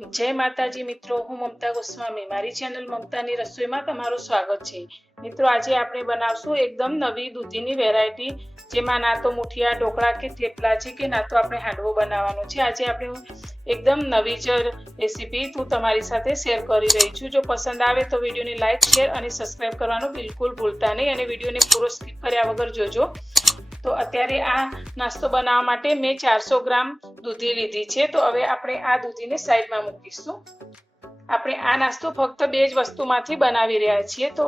જય માતાજી મિત્રો, હું મમતા ગોસ્વામી મારી ચેનલ મમતાની રસોઈમાં તમારું સ્વાગત છે। મિત્રો, આજે આપણે બનાવશું એકદમ નવી દૂધીની વેરાયટી, જેમાં ના તો મુઠિયા, ઢોકળા કે થેપલા છે કે ના તો આપણે હાંડવો બનાવવાનો છે। આજે આપણે એકદમ નવી જ રેસીપી હું તમારી સાથે શેર કરી રહી છું। જો પસંદ આવે તો વિડીયોને લાઈક, શેર અને સબસ્ક્રાઇબ કરવાનું બિલકુલ ભૂલતા નહીં અને વિડીયોને પૂરો સ્કીપ કર્યા વગર જોજો। તો અત્યારે આ નાસ્તો બનાવવા માટે મેં 400 ગ્રામ દૂધી લીધી છે। તો હવે આપણે આ દૂધીને સાઈડમાં મૂકીશું। આપણે આ નાસ્તો ફક્ત બે જ વસ્તુમાંથી બનાવી રહ્યા છીએ। તો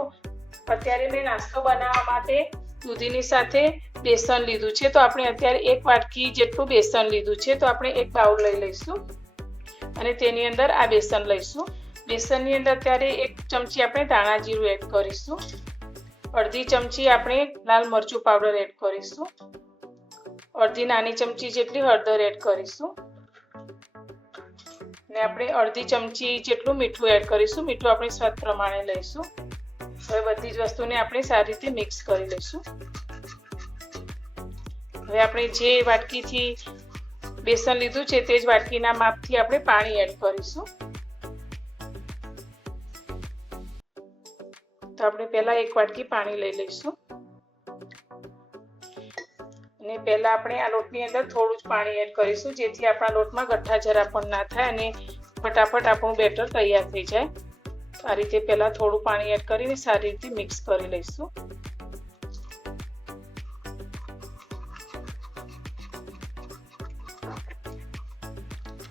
અત્યારે મેં નાસ્તો બનાવવા માટે દૂધીની સાથે બેસન લીધું છે। તો આપણે અત્યારે 1 વાટકી જેટલું બેસન લીધું છે। તો આપણે એક બાઉલ લઈ લઈશું અને તેની અંદર આ બેસન લઈશું। બેસનની અંદર અત્યારે 1 ચમચી આપણે ધાણા જીરું એડ કરીશું। અડધી ચમચી આપણે લાલ મરચું પાવડર એડ કરીશું। અડધી નાની ચમચી જેટલી હળદર એડ કરીશું અને આપણે અડધી ચમચી જેટલું મીઠું એડ કરીશું। મીઠું આપણે સ્વાદ પ્રમાણે લઈશું। હવે બધી જ વસ્તુને આપણે સારી રીતે મિક્સ કરી લઈશું। હવે આપણે જે વાટકીથી બેસન લીધું છે તે જ વાટકીના માપથી આપણે પાણી એડ કરીશું। તો આપણે પહેલા 1 વાટકી પાણી લઈ લઈશું અને પહેલા આપણે આ લોટની અંદર થોડું જ પાણી એડ કરીશું, જેથી આપણા લોટમાં ગઠ્ઠા જરા પણ ના થાય અને ફટાફટ આપણું બેટર તૈયાર થઈ જાય। આ રીતે પહેલા થોડું પાણી એડ કરીને સારી રીતે મિક્સ કરી લઈશું।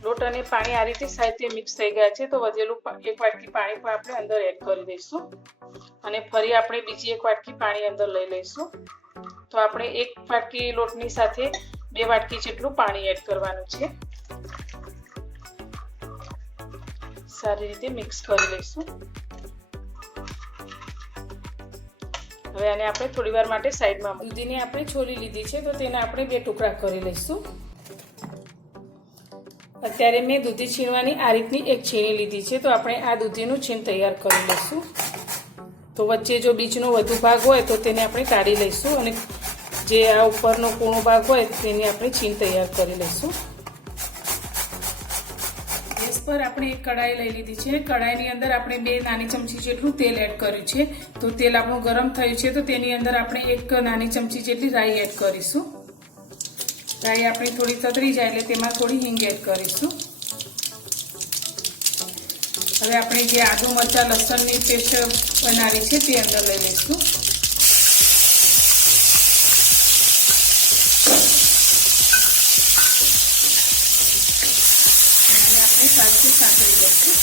લોટ અને પાણી આ રીતે સારી રીતે મિક્સ થઈ ગયા છે। તો વધેલું 1 વાટકી પાણી પણ આપણે અંદર એડ કરી દઈશું અને ફરી આપણે બીજી 1 વાટકી પાણી અંદર લઈ લઈશું। તો આપણે 1 વાટકી લોટની સાથે 2 વાટકી જેટલું પાણી એડ કરવાનું છે। સારી રીતે મિક્સ કરી લઈશું। હવે આને આપણે થોડીવાર માટે સાઈડમાં દૂધીને આપણે છોલી લીધી છે। તો તેને આપણે 2 ટુકડા કરી લઈશું। અત્યારે મેં દૂધી છીણવાની આ રીતની એક છીણી લીધી છે। તો આપણે આ દૂધીનું છીણ તૈયાર કરી લઈશું। તો વચ્ચે જો બીજનો વધુ ભાગ હોય તો તેને આપણે કાઢી લઈશું અને જે આ ઉપરનો કૂણો ભાગ હોય તેની આપણે છીણ તૈયાર કરી લઈશું। ગેસ પર આપણે એક કઢાઈ લઈ લીધી છે। કઢાઈની અંદર આપણે 2 નાની ચમચી જેટલું તેલ એડ કર્યું છે। તો તેલ આપણું ગરમ થયું છે। તો તેની અંદર આપણે 1 નાની ચમચી જેટલી રાઈ એડ કરીશું। રાઈ આપણી થોડી તતરી જાય એટલે તેમાં થોડી હિંગ એડ કરીશું। હવે આપણે જે આદુ મરચાં લસણની પેસ્ટ બનાવી છે તે અંદર લઈ લઈશું। અને આપણે સાચી સાંતળી લઈશું।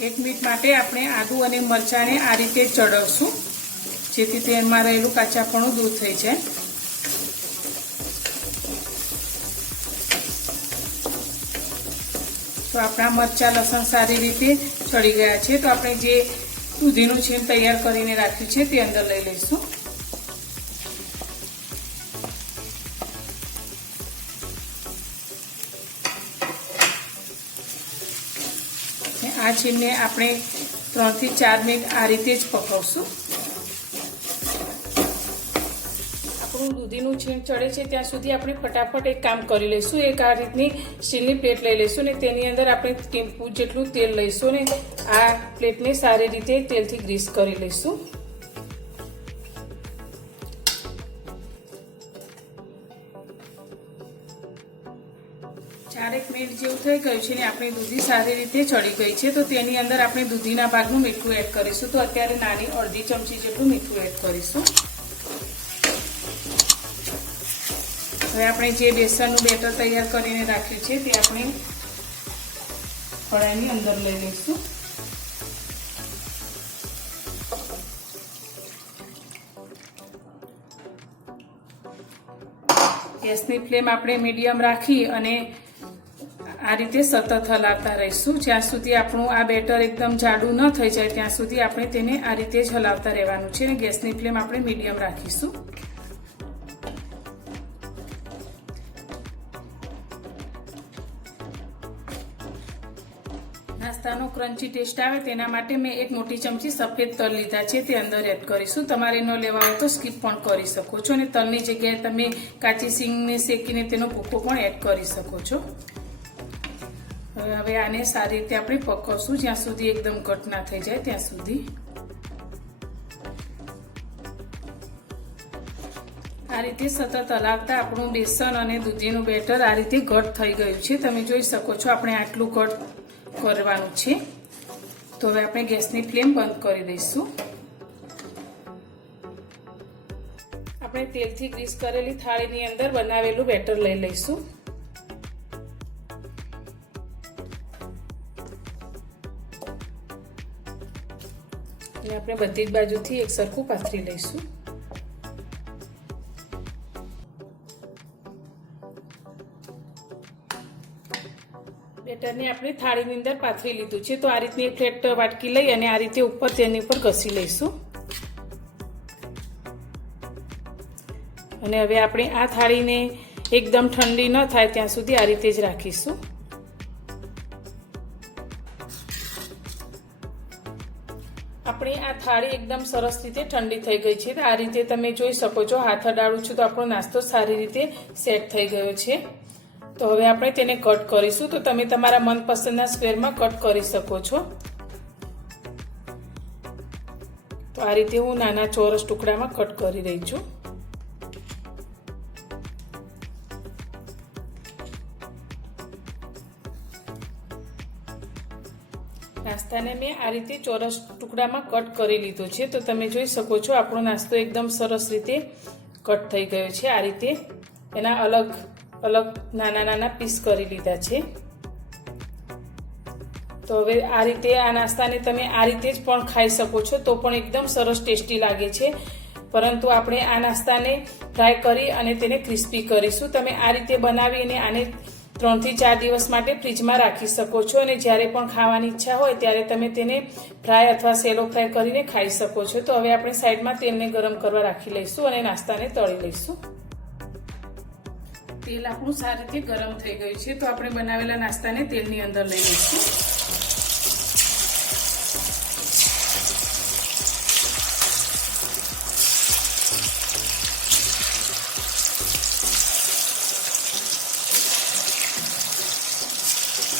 1 મિનિટ માટે આપણે આદુ અને મરચાંને આ રીતે ચડવશું, જેથી તેમાં રહેલું કાચાપણું દૂર થઈ જાય। તો આપણા મરચાં લસણ સારી રીતે ચડી ગયા છે। તો આપણે જે દૂધીનું છીણ તૈયાર કરીને રાખ્યું છે તે અંદર લઈ લઈશું। આ છીણને આપણે 3 થી 4 મિનિટ આ રીતે જ પકવશું। દૂધીનું છીણ ચડે છે ત્યાં સુધી આપણે ફટાફટ એક કામ કરી લઈશું। એક આ રીતની સ્ટીલની પ્લેટ લઈ લઈશું ને તેની અંદર આપણે ટીમ્પુ જેટલું તેલ લઈશું ને આ પ્લેટને સારી રીતે તેલથી ગ્રીસ કરી લઈશું। ચારેક મિનિટ જેવું થઈ ગયું છે ને આપણી દૂધી સારી રીતે ચડી ગઈ છે। તો તેની અંદર આપણે દૂધીના ભાગનું મીઠું એડ કરીશું। તો અત્યારે નાની અડધી ચમચી જેટલું મીઠું એડ કરીશું। હવે આપણે જે બેસનનું બેટર તૈયાર કરીને રાખ્યું છે તે આપણે કઢાઈની અંદર લઈ લઈશું। ગેસની ફ્લેમ આપણે મીડિયમ રાખી અને આ રીતે સતત હલાવતા રહીશું, જ્યાં સુધી આપણું આ બેટર એકદમ જાડું ન થઈ જાય ત્યાં સુધી આપણે તેને આ રીતે જ હલાવતા રહેવાનું છે અને ગેસની ફ્લેમ આપણે મીડિયમ રાખીશું। નાસ્તાનો ક્રન્ચી ટેસ્ટ આવે તેના માટે મેં 1 મોટી ચમચી સફેદ તલ લીધા છે, તે અંદર એડ કરીશું. તમારે ન લેવા હોય તો સ્કીપ પણ કરી શકો છો અને તલની જગ્યાએ તમે કાચી સિંગને શેકીને તેનો ભૂકો પણ એડ કરી શકો છો. હવે આને સારી રીતે આપણે પકવશું જ્યાં સુધી એકદમ ઘટ ના થઈ જાય ત્યાં સુધી. આ રીતે સતત હલાવતા આપણું બેસન અને દૂધીનું બેટર આ રીતે ઘટ થઈ ગયું છે. તમે જોઈ શકો છો આપણે આટલું ઘટ કરવાનું છે. તો હવે આપણે ગેસની ફ્લેમ બંધ કરી દઈશું. આપણે તેલથી ગ્રીસ કરેલી થાળીની અંદર બનાવેલું બેટર લઈ લઈશું. અને આપણે બધી જ બાજુથી એક સરખું પાથરી લઈશું. બેટરને આપણે થાળીની અંદર પાથરી લીધું છે. તો આ રીતની એક ફ્લેટ વાટકી લઈ અને આ રીતે ઉપર તેની ઉપર ઘસી લઈશું. અને હવે આપણે આ થાળીને એકદમ ઠંડી ન થાય ત્યાં સુધી આ રીતે જ રાખીશું. આપણી આ થાળી એકદમ સરસ રીતે ઠંડી થઈ ગઈ છે. આ રીતે તમે જોઈ શકો છો, હાથ અડાડું છું તો આપણો નાસ્તો સારી રીતે સેટ થઈ ગયો છે. તો હવે આપણે તેને કટ કરીશું. તો તમે તમારા મનપસંદના સ્ક્વેરમાં કટ કરી શકો છો. તો આ રીતે હું નાના ચોરસ ટુકડામાં કટ કરી રહી છું. નાસ્તાને મેં આ રીતે ચોરસ ટુકડામાં કટ કરી લીધો છે. તો તમે જોઈ શકો છો આપણો નાસ્તો એકદમ સરસ રીતે કટ થઈ ગયો છે. આ રીતે એના અલગ નાના નાના પીસ કરી લીધા છે. તો હવે આ રીતે આ નાસ્તાને તમે આ રીતે જ પણ ખાઈ શકો છો તો પણ એકદમ સરસ ટેસ્ટી લાગે છે. પરંતુ આપણે આ નાસ્તાને ફ્રાય કરી અને તેને ક્રિસ્પી કરીશું. તમે આ રીતે બનાવીને આને 3 થી 4 દિવસ માટે ફ્રીજમાં રાખી શકો છો અને જ્યારે પણ ખાવાની ઈચ્છા હોય ત્યારે તમે તેને ફ્રાય અથવા સેલો ફ્રાય કરીને ખાઈ શકો છો. તો હવે આપણે સાઈડમાં તેલને ગરમ કરવા રાખી લઈશું અને નાસ્તાને તળી લઈશું. તેલ આપણું સારી રીતે ગરમ થઈ ગયું છે. તો આપણે બનાવેલા નાસ્તાને તેલની અંદર લઈ લઈશું.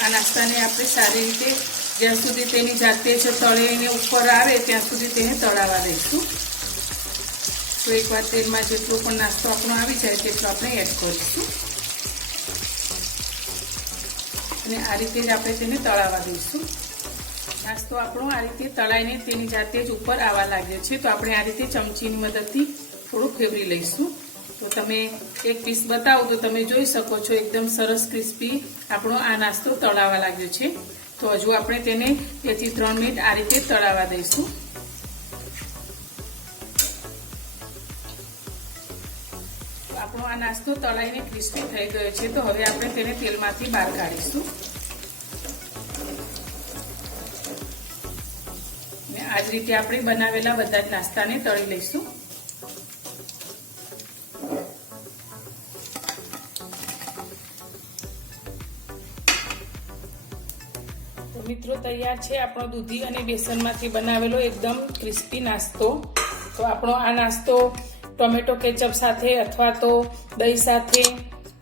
આ નાસ્તાને આપણે સારી રીતે જ્યાં સુધી તેની જાતે જ તળીને ઉપર આવે ત્યાં સુધી તેને તળાવવા દઈશું. તો એકવાર તેલમાં જેટલો પણ નાસ્તો આપણો આવી જાય તેટલો આપણે એડ કરીશું અને આ રીતે જ આપણે તેને તળાવવા દઈશું. નાસ્તો આપણો આ રીતે તળાઈને તેની જાતે જ ઉપર આવવા લાગ્યો છે. તો આપણે આ રીતે ચમચીની મદદથી થોડું ફેરવી લઈશું. તો તમે એક પીસ બતાવો તો તમે જોઈ શકો છો એકદમ સરસ ક્રિસ્પી આપણો આ નાસ્તો તળાવવા લાગ્યો છે. તો હજુ આપણે તેને 2 થી 3 મિનિટ આ રીતે તળાવવા દઈશું. આપણો આ નાસ્તો તળાઈને ક્રિસ્પી થઈ ગયો છે. તો હવે આપણે તેને તેલમાંથી બહાર કાઢીશું અને આ જ રીતે આપણે બનાવેલા બધા જ નાસ્તાને તળી લઈશું. મિત્રો તૈયાર છે આપણો દૂધી અને બેસનમાંથી બનાવેલો એકદમ ક્રિસ્પી નાસ્તો. તો આપણો આ નાસ્તો ટોમેટો કેચઅપ સાથે અથવા તો દહીં સાથે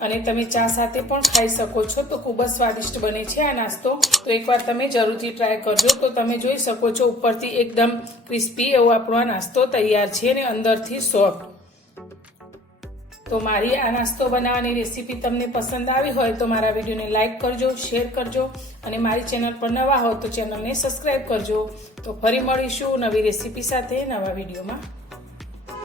અને તમે ચા સાથે પણ ખાઈ શકો છો. તો ખૂબ જ સ્વાદિષ્ટ બને છે આ નાસ્તો. તો એકવાર તમે જરૂરથી ટ્રાય કરજો. તો તમે જોઈ શકો છો ઉપરથી એકદમ ક્રિસ્પી એવો આપણો આ નાસ્તો તૈયાર છે અને અંદરથી સોફ્ટ. તો મારી આ નાસ્તો બનાવવાની રેસીપી તમને પસંદ આવી હોય તો મારા વિડીયોને લાઇક કરજો, શેર કરજો અને મારી ચેનલ પર નવા હો તો ચેનલને સબસ્ક્રાઈબ કરજો. તો ફરી મળીશું નવી રેસીપી સાથે નવા વિડીયોમાં.